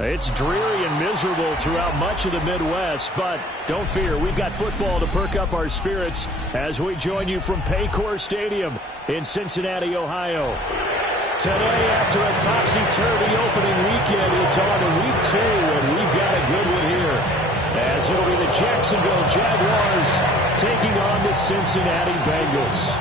It's dreary and miserable throughout much of the Midwest, but don't fear, we've got football to perk up our spirits as we join you from Paycor Stadium in Cincinnati, Ohio. Today, after a topsy-turvy opening weekend, it's on to week 2, and we've got a good one here, as it'll be the Jacksonville Jaguars taking on the Cincinnati Bengals.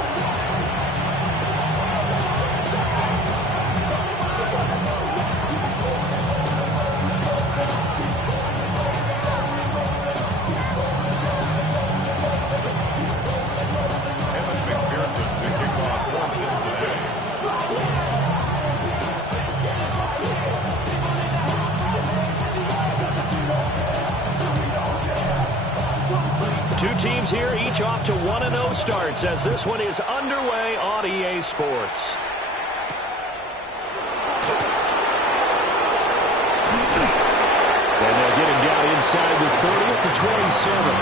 Two teams here, each off to 1-0 starts as this one is underway on EA Sports. And they'll get him down inside the 30 at the 27.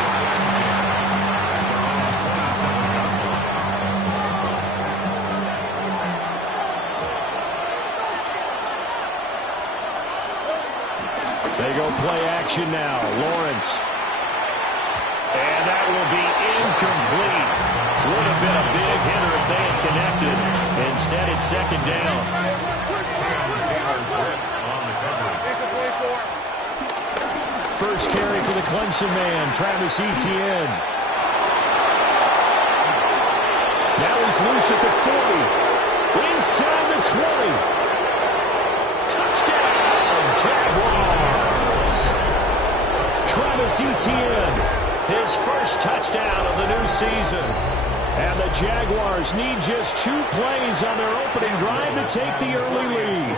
They go play action now. Lawrence. And that will be incomplete. Would have been a big hitter if they had connected. Instead, it's second down. First carry for the Clemson man, Travis Etienne. Now he's loose at the 40. Inside the 20. Touchdown, Jaguars. Travis Etienne. His first touchdown of the new season. And the Jaguars need just 2 plays on their opening drive to take the early lead.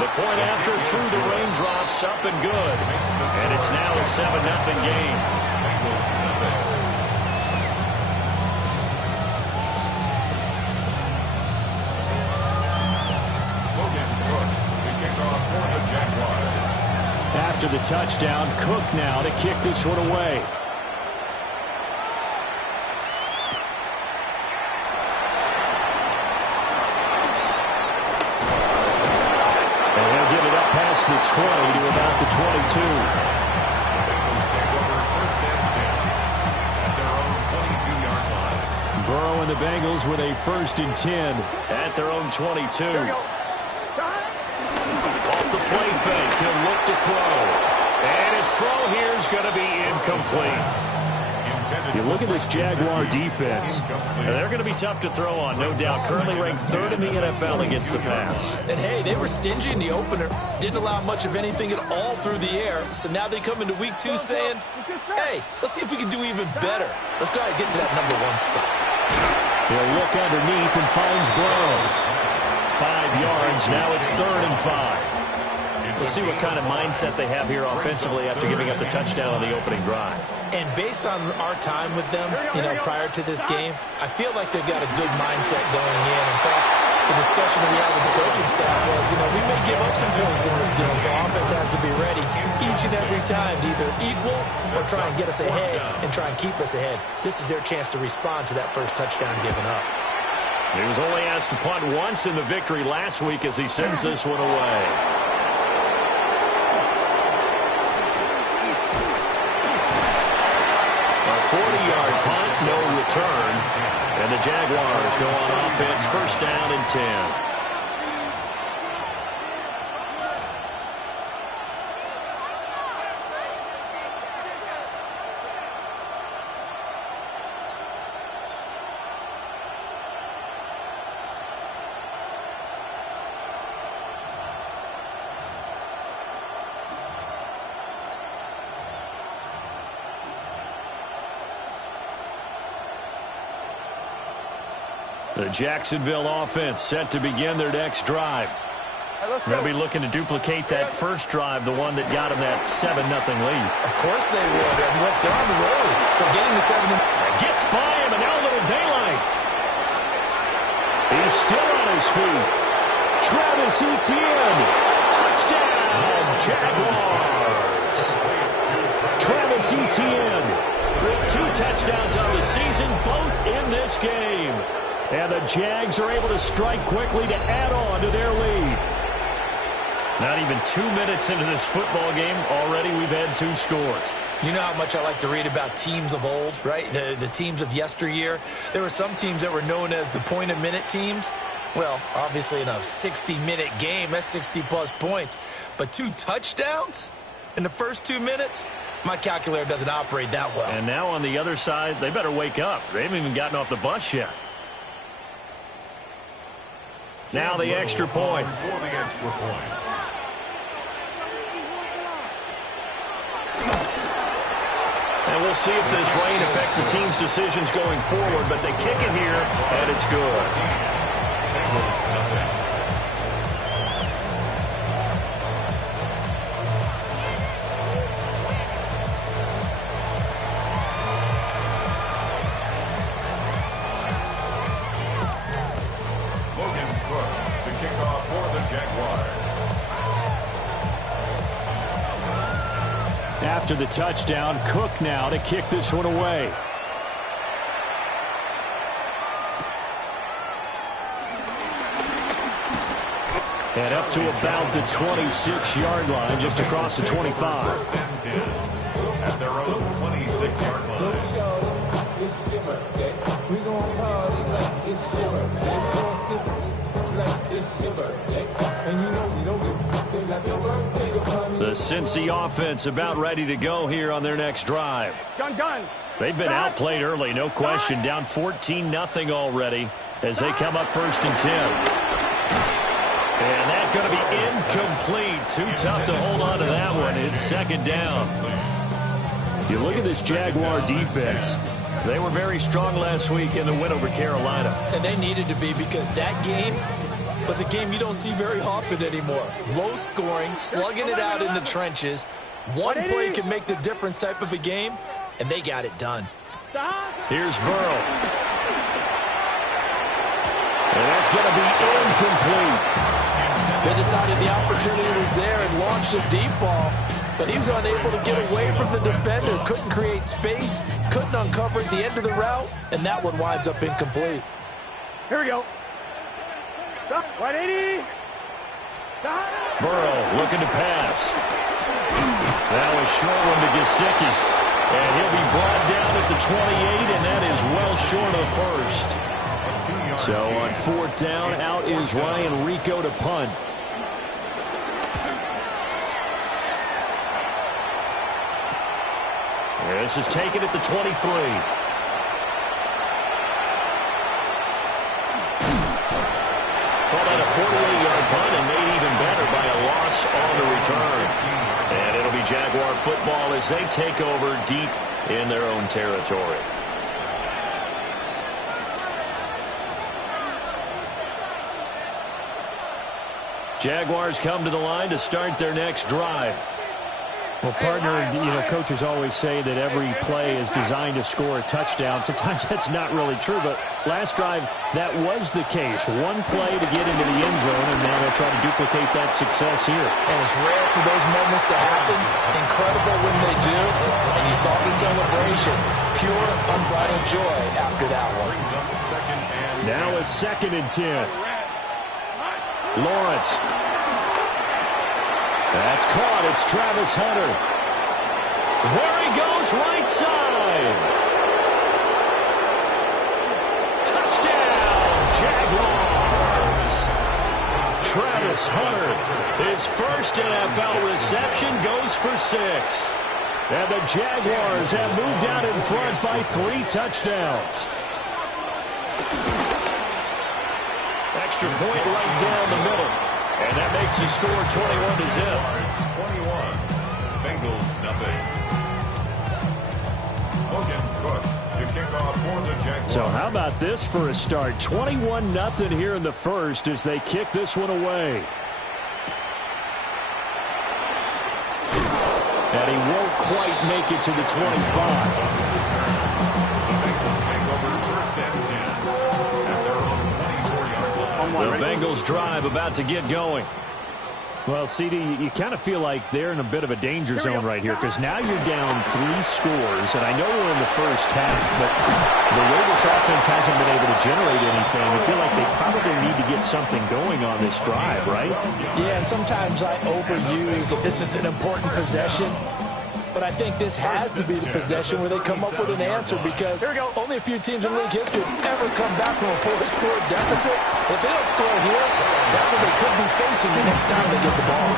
The point after through the raindrops, up and good. And it's now a 7-0 game. After the touchdown, Cook now to kick this one away. And he'll get it up past the 20 to about the 22. Burrow and the Bengals with a 1st and 10 at their own 22. The play fake, he'll look to throw. And his throw here is going to be incomplete. You look at this Jaguar defense. They're going to be tough to throw on, no doubt. Currently ranked 3rd in the NFL against the pass. And hey, they were stingy in the opener. Didn't allow much of anything at all through the air. So now they come into week 2 saying, hey, let's see if we can do even better. Let's go ahead and get to that number 1 spot. He'll look underneath and finds Burrow. 5 yards, now it's 3rd and 5. We'll see what kind of mindset they have here offensively after giving up the touchdown on the opening drive. And based on our time with them, prior to this game, I feel like they've got a good mindset going in. In fact, the discussion that we had with the coaching staff was, we may give up some points in this game, so offense has to be ready each and every time to either equal or try and get us ahead and try and keep us ahead. This is their chance to respond to that first touchdown given up. He was only asked to punt once in the victory last week as he sends this one away. A 40-yard punt, no return. And the Jaguars go on offense, 1st down and 10. The Jacksonville offense set to begin their next drive. They'll be looking to duplicate that first drive, the one that got them that 7-0 lead. Of course they would. And look, they're on the road. So getting the 7 gets by him, and now a little daylight. He's still on his feet. Travis Etienne. Touchdown, Jaguars. Travis Etienne with 2 touchdowns on the season, both in this game. And the Jags are able to strike quickly to add on to their lead. Not even 2 minutes into this football game, already we've had 2 scores. You know how much I like to read about teams of old, right? The teams of yesteryear. There were some teams that were known as the point-a-minute teams. Well, obviously in a 60-minute game, that's 60-plus points. But 2 touchdowns in the first 2 minutes? My calculator doesn't operate that well. And now on the other side, they better wake up. They haven't even gotten off the bus yet. Now the extra point. For the extra point. And we'll see if this rain affects the team's decisions going forward, but they kick it here, and it's good. To kick off for the Jaguars. After the touchdown, Cook now to kick this one away. And up to about the 26-yard line, just across the 25. First and 10 at their own 26-yard line. The Cincy offense about ready to go here on their next drive. They've been outplayed early, no question. Down 14-0 already as they come up first and 10. And that's going to be incomplete. Too tough to hold on to that one. It's second down. You look at this Jaguar defense. They were very strong last week in the win over Carolina. And they needed to be, because that game was a game you don't see very often anymore. Low scoring, slugging it out in the trenches. One play can make the difference type of a game, and they got it done. Here's Burrow. And that's going to be incomplete. They decided the opportunity was there and launched a deep ball, but he was unable to get away from the defender, couldn't create space, couldn't uncover the end of the route, and that one winds up incomplete. Here we go. 180. Burrow looking to pass. That was short one to Gesicki. And he'll be brought down at the 28, and that is well short of first. So on 4th down, out is Ryan Rico to punt. This is taken at the 23. Called out a 48-yard punt and made even better by a loss on the return. And it'll be Jaguar football as they take over deep in their own territory. Jaguars come to the line to start their next drive. Well, partner, coaches always say that every play is designed to score a touchdown. Sometimes that's not really true, but last drive, that was the case. One play to get into the end zone, and now they'll try to duplicate that success here. And it's rare for those moments to happen. Incredible when they do. And you saw the celebration. Pure, unbridled joy after that one. Now a 2nd and 10. Lawrence. That's caught. It's Travis Hunter. There he goes, right side. Touchdown, Jaguars. Travis Hunter, his first NFL reception, goes for 6. And the Jaguars have moved out in front by 3 touchdowns. Extra point right down the middle. And that makes the score 21-0. 21. Bengals nothing. Logan Cook to kick off for the Jaguars. So how about this for a start? 21-0 here in the first as they kick this one away. And he won't quite make it to the 25. The Bengals drive about to get going. Well, CD, you kind of feel like they're in a bit of a danger zone right here because now you're down 3 scores, and I know we're in the first half, but the way this offense hasn't been able to generate anything, you feel like they probably need to get something going on this drive, right? Yeah, and sometimes I overuse if this is an important possession. But I think this has to be the possession where they come up with an answer because only a few teams in league history have ever come back from a 4-score deficit. If they don't score here, that's what they could be facing the next time they get the ball.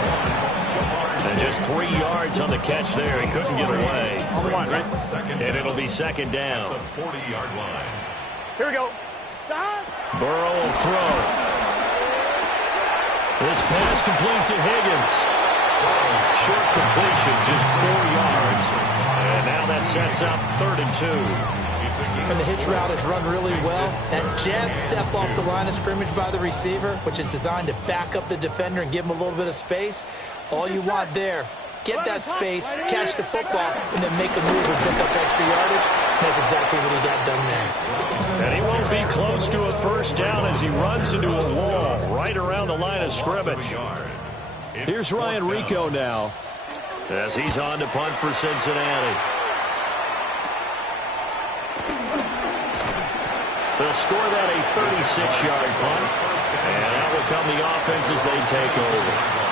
And just 3 yards on the catch there. He couldn't get away. And it'll be second down. The 40-yard line. Here we go. Burrow will throw. This pass complete to Higgins. Short completion, just 4 yards. And now that sets up 3rd and 2. And the hitch route is run really well. That jab step off the line of scrimmage by the receiver, which is designed to back up the defender and give him a little bit of space. All you want there, get that space, catch the football, and then make a move and pick up extra yardage. And that's exactly what he got done there. And he won't be close to a first down as he runs into a wall right around the line of scrimmage. Here's Ryan Rico now as he's on to punt for Cincinnati. They'll score that a 36-yard punt, and that will come the offense as they take over.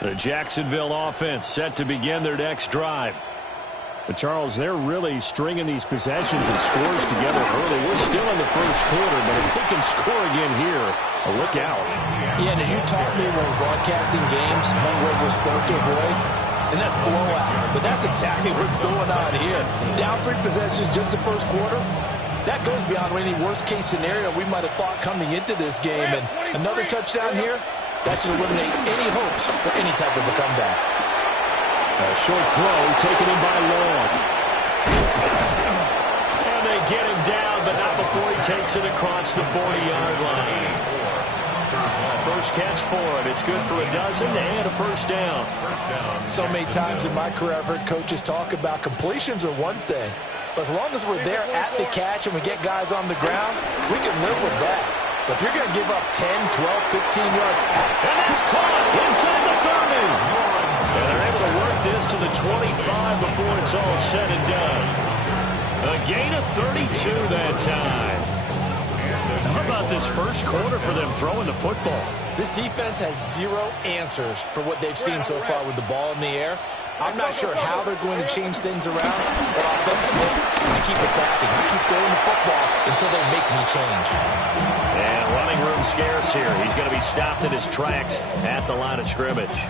The Jacksonville offense set to begin their next drive. But Charles, they're really stringing these possessions and scores together early. We're still in the first quarter, but if they can score again here, look out. Yeah, and as you taught me when broadcasting games, one word we're supposed to avoid, and that's blowout. But that's exactly what's going on here. Down 3 possessions just the first quarter. That goes beyond any worst-case scenario we might have thought coming into this game. And another touchdown here, that should eliminate any hopes for any type of a comeback. A short throw taken in by Long. And they get him down, but not before he takes it across the 40-yard line. First catch for him. It's good for a dozen and a first down. So many times in my career I've heard coaches talk about completions are one thing. But as long as we're there at the catch and we get guys on the ground, we can live with that. But if you're going to give up 10, 12, 15 yards, and that's caught inside the 30. And they're able to work this to the 25 before it's all said and done. A gain of 32 that time. How about this first quarter for them throwing the football? This defense has 0 answers for what they've seen so far with the ball in the air. I'm not sure how they're going to change things around, but offensively, I keep attacking. I keep throwing the football until they make me change. And running room scarce here. He's going to be stopped in his tracks at the line of scrimmage.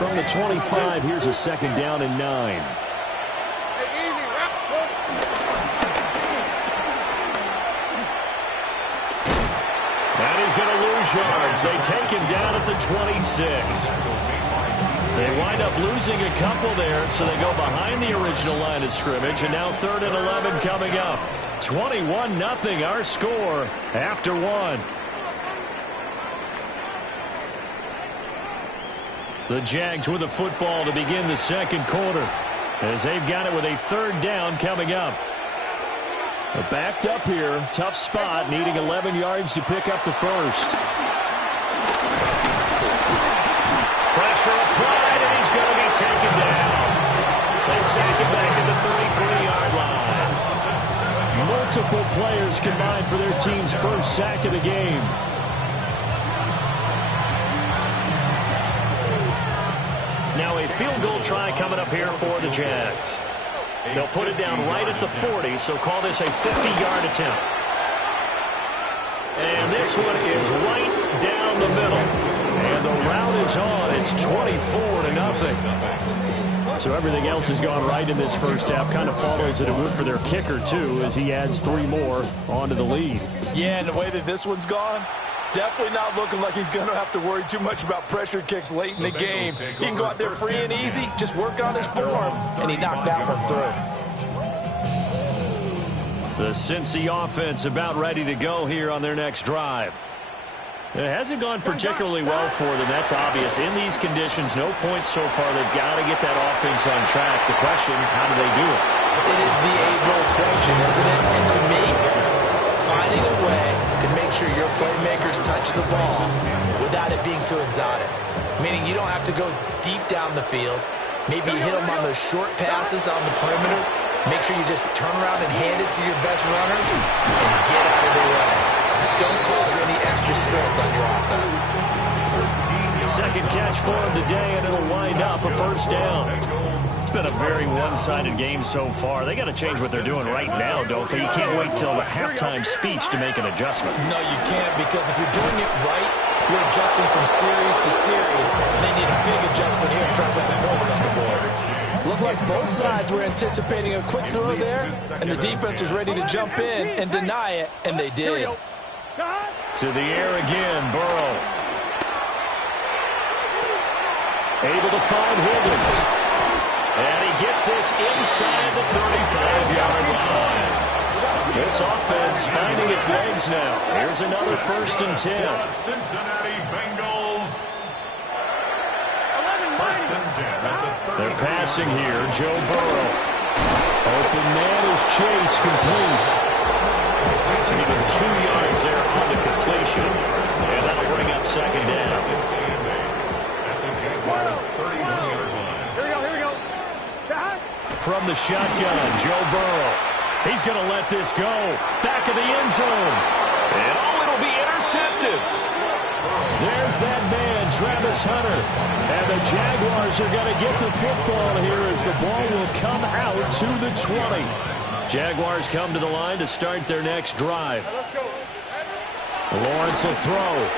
From the 25, here's a second down and 9. And he's going to lose yards. They take him down at the 26. They wind up losing a couple there, so they go behind the original line of scrimmage, and now 3rd and 11 coming up. 21-0 our score after 1. The Jags with the football to begin the second quarter as they've got it with a 3rd down coming up. Backed up here. Tough spot. Needing 11 yards to pick up the first. Pressure applied, and he's going to be taken down. They sack him back at the 33-yard line. Multiple players combined for their team's first sack of the game. Now a field goal try coming up here for the Jags. They'll put it down right at the 40, so call this a 50-yard attempt. And this one is right down the middle. And the route is on. It's 24-0. So everything else has gone right in this first half. Kind of follows that it would for their kicker, too, as he adds 3 more onto the lead. Yeah, and the way that this one's gone, definitely not looking like he's going to have to worry too much about pressure kicks late in the game. He can go out there free and easy, just work on his form, and he knocked that one through. The Cincy offense about ready to go here on their next drive. It hasn't gone particularly well for them. That's obvious. In these conditions, no points so far. They've got to get that offense on track. The question, how do they do it? It is the age-old question, isn't it? And to me, finding a way to make sure your playmakers touch the ball without it being too exotic. Meaning you don't have to go deep down the field. Maybe you hit them on those short passes on the perimeter. Make sure you just turn around and hand it to your best runner and get out of the way. Don't cause any extra stress on your offense. Second catch for him today, and it'll wind up a first down. It's been a very one-sided game so far. They got to change what they're doing right now, don't they? You can't wait till the halftime speech to make an adjustment. No, you can't, because if you're doing it right, you're adjusting from series to series, and they need a big adjustment here to try to put some points on the board. Looked like both sides were anticipating a quick throw there, and the defense was ready to jump in and deny it, and they did. To the air again, Burrow. Able to find Higgins. And he gets this inside the 35-yard line. This offense finding its legs now. Here's another 1st and 10. The Cincinnati Bengals. 1st and 10 at the 35. They're passing here. Joe Burrow. Open man is Chase, complete. So even 2 yards there on the completion. And that'll bring up 2nd down. At the Jaguars' 31-yard line. Here we go. From the shotgun, Joe Burrow. He's going to let this go. Back of the end zone. And it'll be intercepted. There's that man, Travis Hunter. And the Jaguars are going to get the football here as the ball will come out to the 20. Jaguars come to the line to start their next drive. Lawrence will throw.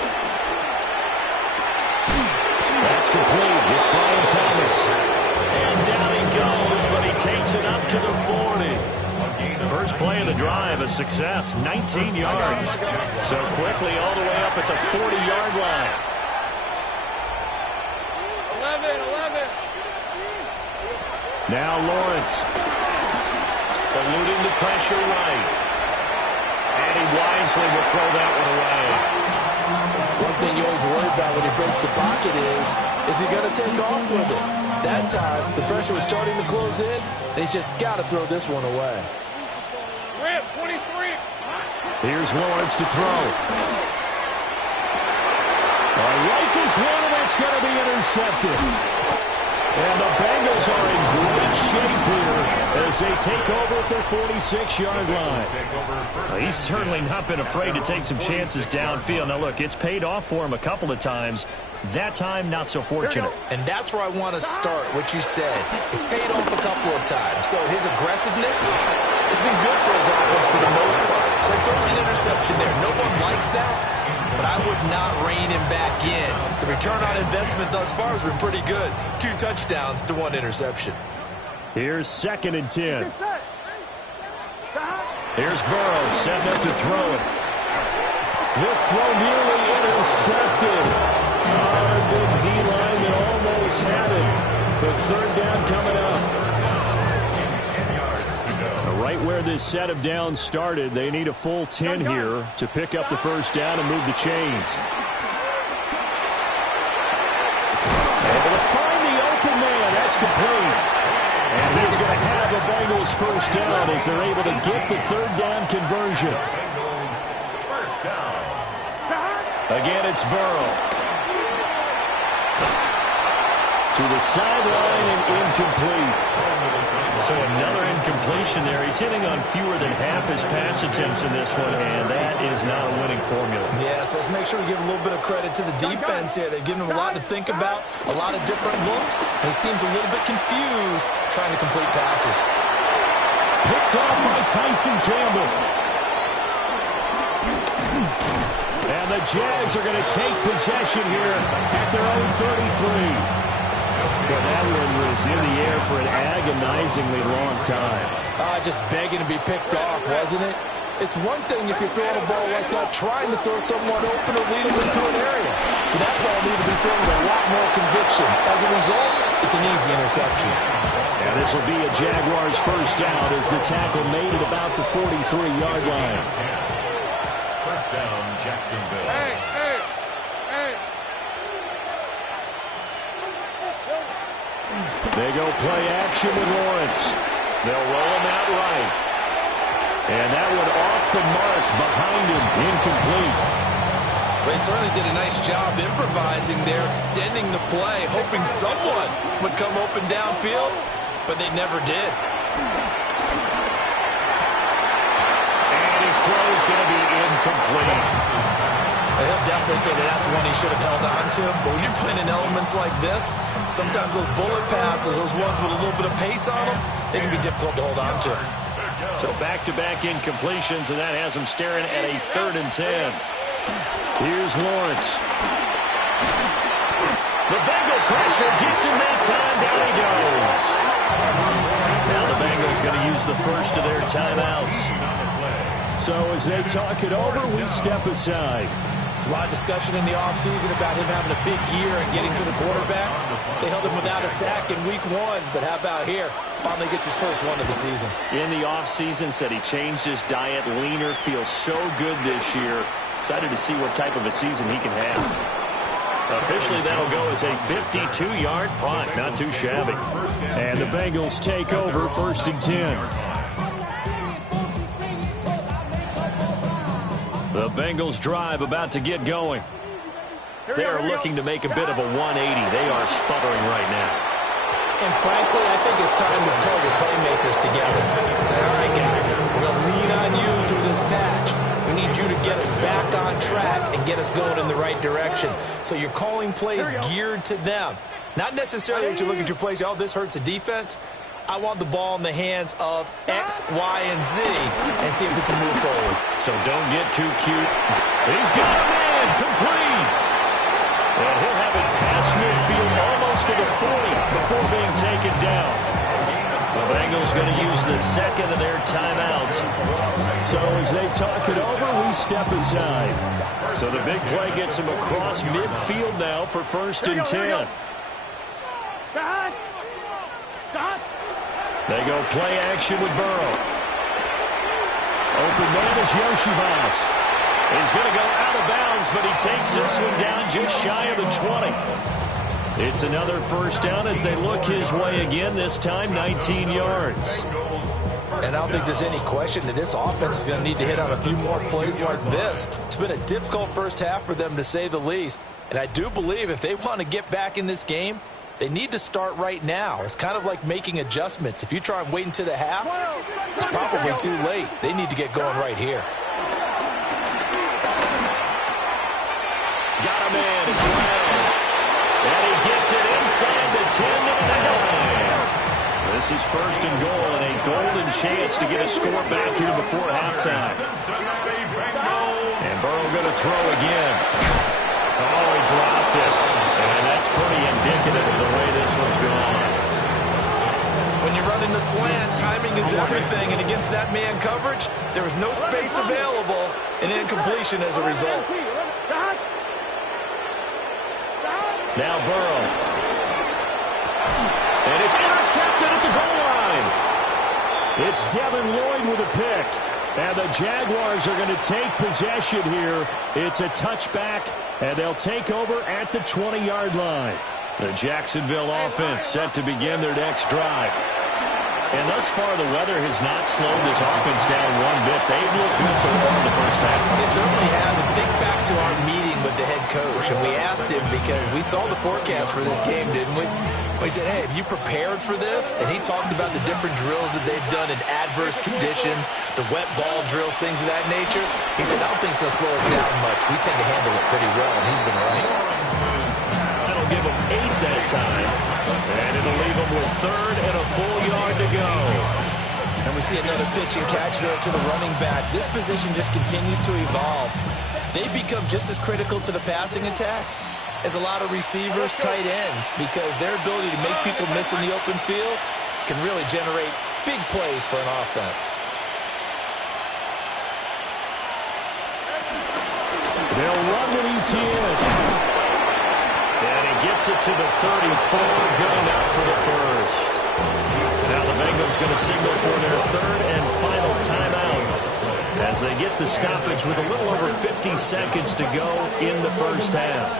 That's complete. It's Brian Thomas. And down he goes, but he takes it up to the 40. First play of the drive, a success, 19 yards. So quickly all the way up at the 40-yard line. 11. Now Lawrence. Eluding the pressure right. And he wisely will throw that one away. One thing you always worry about when he breaks the pocket is he going to take off with it? That time, the pressure was starting to close in, and he's just got to throw this one away. Rip, 23. Here's Lawrence to throw. Rifles one, and that's going to be intercepted. And the Bengals are in great shape here as they take over at their 46-yard line. He's certainly not been afraid to take some chances downfield. Now, look, it's paid off for him a couple of times. That time, not so fortunate. And that's where I want to start, what you said. It's paid off a couple of times. So his aggressiveness has been good for his offense for the most part. So he throws an interception there. No one likes that. But I would not rein him back in. The return on investment thus far has been pretty good. 2 touchdowns to 1 interception. Here's 2nd and 10. Here's Burrow setting up to throw it. This throw nearly intercepted. A big D-line that almost had it. But 3rd down coming up. Right where this set of downs started, they need a full 10 here to pick up the first down and move the chains. Able to find the open man. That's complete. And he's going to have a Bengals Bengals first down as they're able to get the third down conversion. Bengals first down. Again, it's Burrow. To the sideline and incomplete. So another incompletion there. He's hitting on fewer than half his pass attempts in this one, and that is not a winning formula. Yeah, so let's make sure we give a little bit of credit to the defense here. They've given him a lot to think about, a lot of different looks, and he seems a little bit confused trying to complete passes. Picked off by Tyson Campbell. And the Jags are going to take possession here at their own 33. Well, that one was in the air for an agonizingly long time. Just begging to be picked off, wasn't it? It's one thing if you're throwing a ball like that, trying to throw someone open or lead them into an area. But that ball needed to be thrown with a lot more conviction. As a result, it's an easy interception. And this will be a Jaguars first down as the tackle made it about the 43-yard line. First down, Jacksonville. Hey, hey, hey. They go play action with Lawrence. They'll roll him out right. And that one off the mark behind him, incomplete. They certainly did a nice job improvising there, extending the play, hoping someone would come open downfield, but they never did. And his throw is going to be incomplete. He'll definitely say that that's one he should have held on to. But when you're playing in elements like this, sometimes those bullet passes, those ones with a little bit of pace on them, they can be difficult to hold on to. So back-to-back incompletions, and that has him staring at a 3rd and 10. Here's Lawrence. The Bengal pressure gets him that time. Down he goes. Now the Bengals going to use the first of their timeouts. So as they talk it over, we step aside. There's a lot of discussion in the offseason about him having a big year and getting to the quarterback. They held him without a sack in week 1, but how about here? Finally gets his first one of the season. In the offseason, said he changed his diet, leaner, feels so good this year. Excited to see what type of a season he can have. Officially, that'll go as a 52-yard punt. Not too shabby. And the Bengals take over 1st and 10. The Bengals drive about to get going. They are looking to make a bit of a 180. They are sputtering right now. And frankly, I think it's time to call your playmakers together and say, all right, guys, we're going to lean on you through this patch. We need you to get us back on track and get us going in the right direction. So you're calling plays geared to them. Not necessarily that you look at your plays, oh, this hurts the defense. I want the ball in the hands of X, Y, and Z and see if we can move forward. So don't get too cute. He's got a man complete. And he'll have it past midfield almost to the 40 before being taken down. The Bengals going to use the second of their timeouts. So as they talk it over, we step aside. So the big play gets him across midfield now for 1st and 10. They go play action with Burrow. Open man is Yoshibas. He's going to go out of bounds, but he takes this one down just shy of the 20. It's another first down as they look his way again, this time 19 yards. And I don't think there's any question that this offense is going to need to hit on a few more plays like this. It's been a difficult first half for them, to say the least. And I do believe if they want to get back in this game, they need to start right now. It's kind of like making adjustments. If you try and wait until the half, it's probably too late. They need to get going right here. Got a man. It's Brown. And he gets it inside the 10 to the 9. This is 1st and goal and a golden chance to get a score back here before halftime. And Burrow going to throw again. Oh, he dropped it. And that's pretty indicative of the way this one's gone. When you run in the slant, timing is everything. And against that man coverage, there was no space available and incompletion as a result. Now Burrow. And it's intercepted at the goal line. It's Devin Lloyd with a pick. And the Jaguars are going to take possession here. It's a touchback, and they'll take over at the 20-yard line. The Jacksonville offense set to begin their next drive. And thus far, the weather has not slowed this offense down one bit. They've looked good so far in the first half. They certainly have. And think back to our meeting with the head coach, and we asked him because we saw the forecast for this game, didn't we? We said, hey, have you prepared for this? And he talked about the different drills that they've done in adverse conditions, the wet ball drills, things of that nature. He said, I don't think it's going to slow us down much. We tend to handle it pretty well, and he's been right. That'll give them 8 that time. And it'll leave them with 3rd and a full yard to go. And we see another pitch and catch there to the running back. This position just continues to evolve. They become just as critical to the passing attack as a lot of receivers, tight ends, because their ability to make people miss in the open field can really generate big plays for an offense. They'll run with ETN. And he gets it to the 34, good enough for the first. Now the Bengals going to signal for their 3rd and final timeout as they get the stoppage with a little over 50 seconds to go in the first half.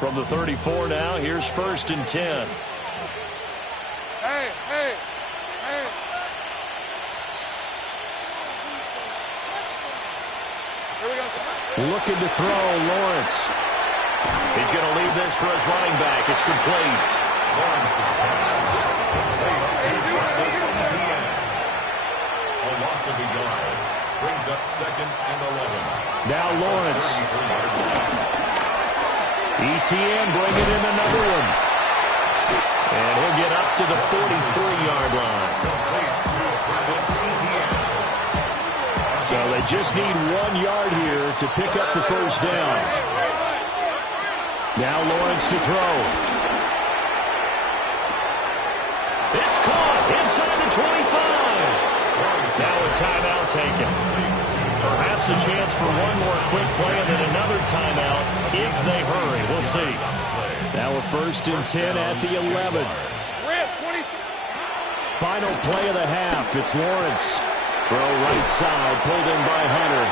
From the 34 now, here's 1st and 10. Hey, hey, hey. Here we go. Looking to throw, Lawrence. He's going to leave this for his running back. It's complete. A loss of a yard brings up 2nd and 11. Now Lawrence. ETN bringing in another one. And he'll get up to the 43-yard line. So they just need 1 yard here to pick up the first down. Now Lawrence to throw. It's caught inside the 25. Now a timeout taken. Perhaps a chance for one more quick play and then another timeout if they hurry. We'll see. Now a 1st and 10 at the 11. Final play of the half. It's Lawrence. Throw right side, pulled in by Hunter.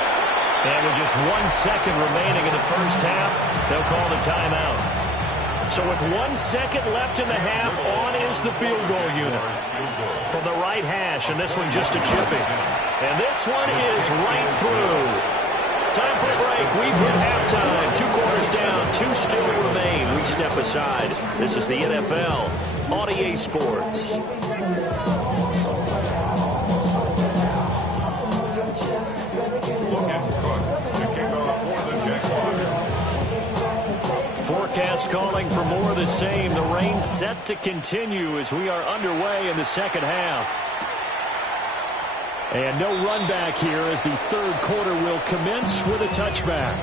And with just 1 second remaining in the first half, they'll call the timeout. So with 1 second left in the half, on is the field goal unit. From the right hash, and this one just a chipping. And this one is right through. Time for a break. We've hit halftime. 2 quarters down, 2 still remain. We step aside. This is the NFL on EA Sports. Forecast calling for more of the same. The rain set to continue as we are underway in the second half. And no run back here as the 3rd quarter will commence with a touchback.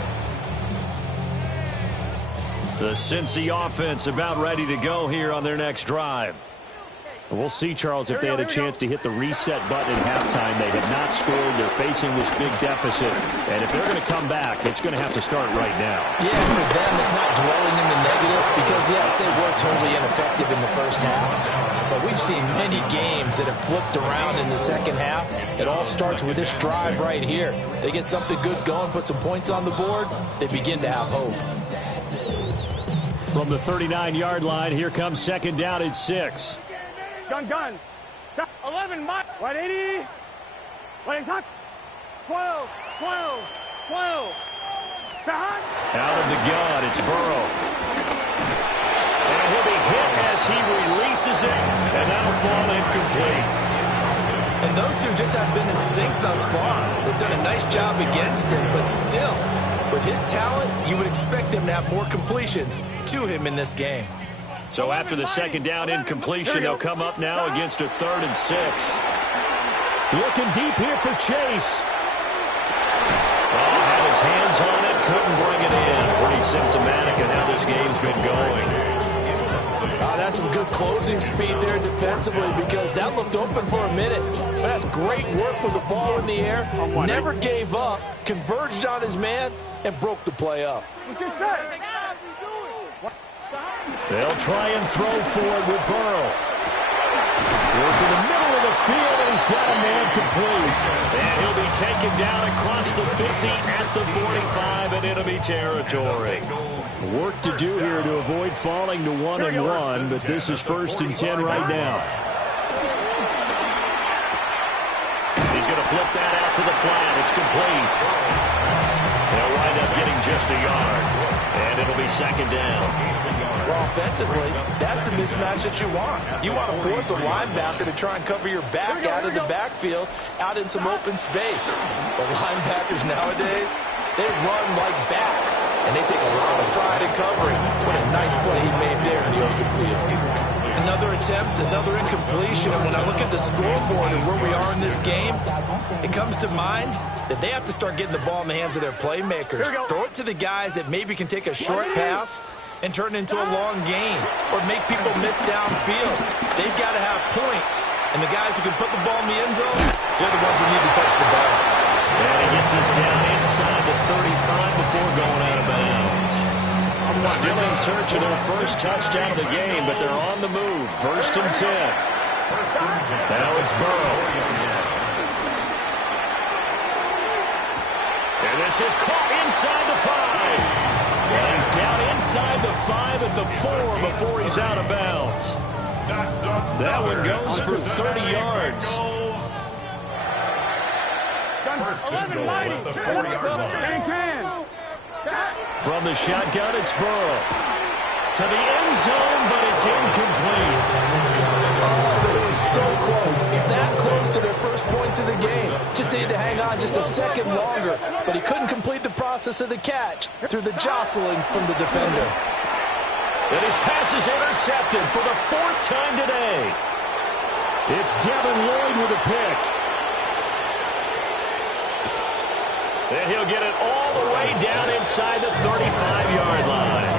The Cincy offense about ready to go here on their next drive. We'll see, Charles, if they had a chance to hit the reset button at halftime. They had not scored. They're facing this big deficit. And if they're going to come back, it's going to have to start right now. Yeah, for them, it's not dwelling in the negative because, yes, they were totally ineffective in the first half. But we've seen many games that have flipped around in the second half. It all starts with this drive right here. They get something good going, put some points on the board, they begin to have hope. From the 39-yard line, here comes 2nd down at 6. Gun. 11, 180. 12. Out of the gun, it's Burrow. And he'll be hit as he releases it, and that'll fall incomplete. And those two just have been in sync thus far. They've done a nice job against him, but still, with his talent, you would expect him to have more completions to him in this game. So after the 2nd down incompletion, they'll come up now against a 3rd and 6. Looking deep here for Chase. Oh, had his hands on it, couldn't bring it in. Pretty symptomatic of how this game's been going. Oh, that's some good closing speed there defensively because that looked open for a minute. But that's great work with the ball in the air. Never gave up, converged on his man, and broke the play up. They'll try and throw for it with Burrow. Work in the middle of the field, and he's got a man complete. And he'll be taken down across the 50 at the 45, and and it'll be territory. Work to do here to avoid falling to 1-1, but this is 1st and 10 right now. He's going to flip that out to the flat. It's complete. They'll wind up getting just a yard, and it'll be 2nd down. Well, offensively, that's the mismatch that you want. You want to force a linebacker to try and cover your back out of the backfield, out in some open space. The linebackers nowadays, they run like backs, and they take a lot of pride in covering. What a nice play he made there in the open field. Another attempt, another incompletion, and when I look at the scoreboard and where we are in this game, it comes to mind that they have to start getting the ball in the hands of their playmakers. Throw it to the guys that maybe can take a short pass and turn it into a long gain or make people miss downfield. They've got to have points, and the guys who can put the ball in the end zone, they're the ones who need to touch the ball. And he gets us down inside the 35 before going out of bounds. Still in search of their first touchdown of the game, but they're on the move. 1st and 10. Now it's Burrow. And this is caught inside the 5. And he's down inside the 5 at the 4 before he's out of bounds. That one goes for 30 yards. 11 mighty. At the 40-yard line. From the shotgun, it's Burrow. To the end zone, but it's incomplete. Oh, they were so close. That close to their first points of the game. Just needed to hang on just a second longer. But he couldn't complete the process of the catch through the jostling from the defender. And his pass is intercepted for the 4th time today. It's Devin Lloyd with a pick. And he'll get it all the way down inside the 35-yard line.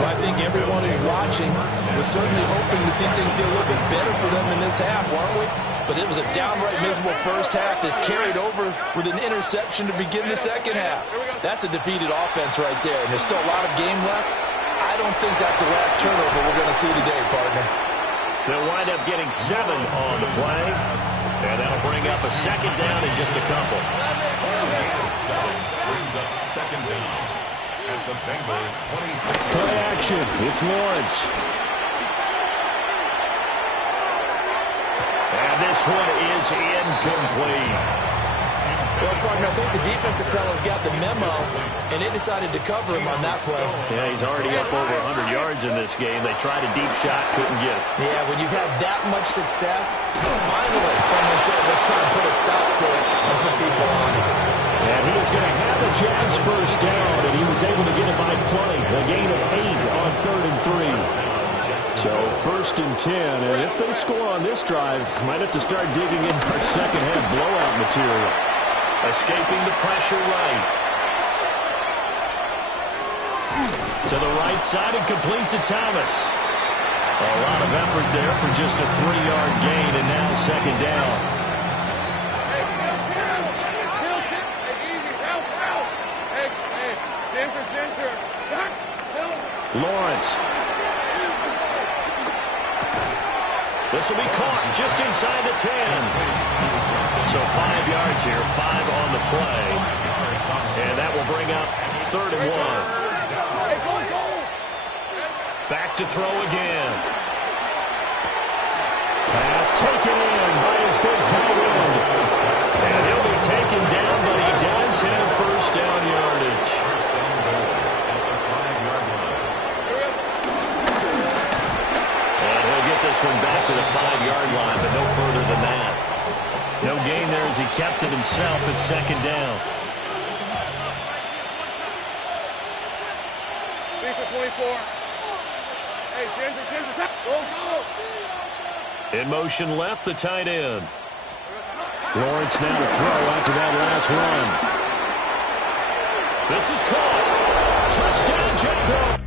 Well, I think everyone who's watching was certainly hoping to see things get a little bit better for them in this half, weren't we? But it was a downright miserable first half that's carried over with an interception to begin the second half. That's a defeated offense right there, and there's still a lot of game left. I don't think that's the last turnover we're going to see today, partner. They'll wind up getting 7 on the play, and that'll bring up a 2nd down in just a couple. 7 brings up 2nd down at the Bengals 26. Play action. It's Lawrence. And this one is incomplete. Well, partner, I think the defensive fellas got the memo, and they decided to cover him on that play. Yeah, he's already up over 100 yards in this game. They tried a deep shot, couldn't get it. Yeah, when you've had that much success, finally someone said, let's try and put a stop to it and put people on it. And he is going to have the Jags first down, and he was able to get it by play. A gain of 8 on 3rd and 3. So 1st and 10, and if they score on this drive, might have to start digging in our second half blowout material. Escaping the pressure right. To the right side and complete to Thomas. A lot of effort there for just a 3-yard gain, and now 2nd down. Lawrence. This will be caught just inside the 10. So 5 yards here, 5 on the play. And that will bring up 3rd and 1. Back to throw again. Pass taken in by his big tight end. And he'll be taken down, but he does have first down yardage. And he'll get this one back to the 5-yard line, but no further than that. No gain there as he kept it himself at 2nd down. 24. Hey, Ginger, go. In motion left, the tight end. Lawrence now to throw after that last run. This is caught. Touchdown, Jaguar.